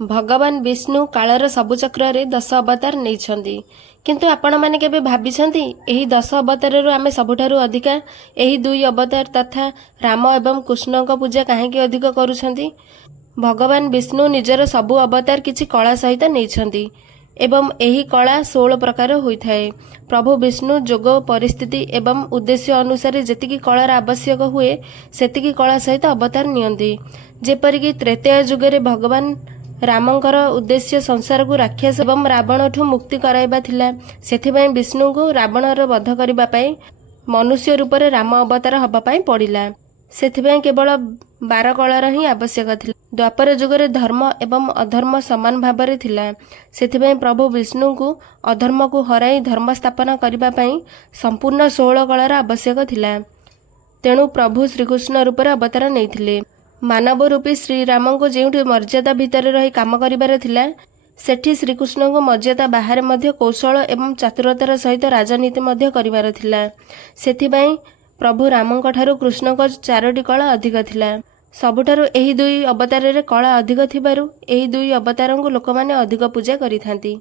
भगवान विष्णु कालर सबु चक्र 10 अवतार नहीं किंतु आपण मैंने केबे भाबिछंती एही 10 अवतार आमे सबुठारु अधिका एही 2 अवतार तथा राम एवं कृष्ण को पूजा काहेकि अधिक करूछंती। भगवान विष्णु निजर सबु अवतार किछि कला सहित नहीं एवं एही कला 16 प्रकार होइथाए। प्रभु विष्णु जोग परिस्थिति एवं उद्देश्य अनुसार जेतिकी कलार आवश्यक हुए सेतिकी कला सहित अवतार नियंती। जेपरिक त्रेतया जुगरे भगवान रामंकर उद्देश्य संसार को राक्षस एवं रावण ठू मुक्ति कराइबा थिला। सेथिबाई विष्णु को रावणर वध करिबा पई मनुष्य रूप में राम अवतार हबा पई पड़िला। सेथिबाई केवल 12 कलार ही आवश्यक थिला। द्वापर जुगरे धर्म एवं अधर्म समान भाबरे थिला। सेथिबाई प्रभु विष्णु को अधर्म को हराई धर्म स्थापना करिबा पई संपूर्ण 16 कलार आवश्यक थिला। तेणु प्रभु श्रीकृष्ण रूप में अवतार नहीं मानव रूपी श्रीराम को जो मर्यादा भितर रही काम करिबार थिला सेठी श्रीकृष्ण को मर्यादा बाहर मध्य कौशल एवं चातुरतार सहित राजनीति मध्य करिबार थिला। सेथिबाई प्रभु रामंक ठारू कृष्ण को 4टी कला अधिक थिला। सबुठारु एही 2 अवतार रे कला अधिक थिबारु एही 2 अवतार को लोक माने अधिक पूजा करिथांती।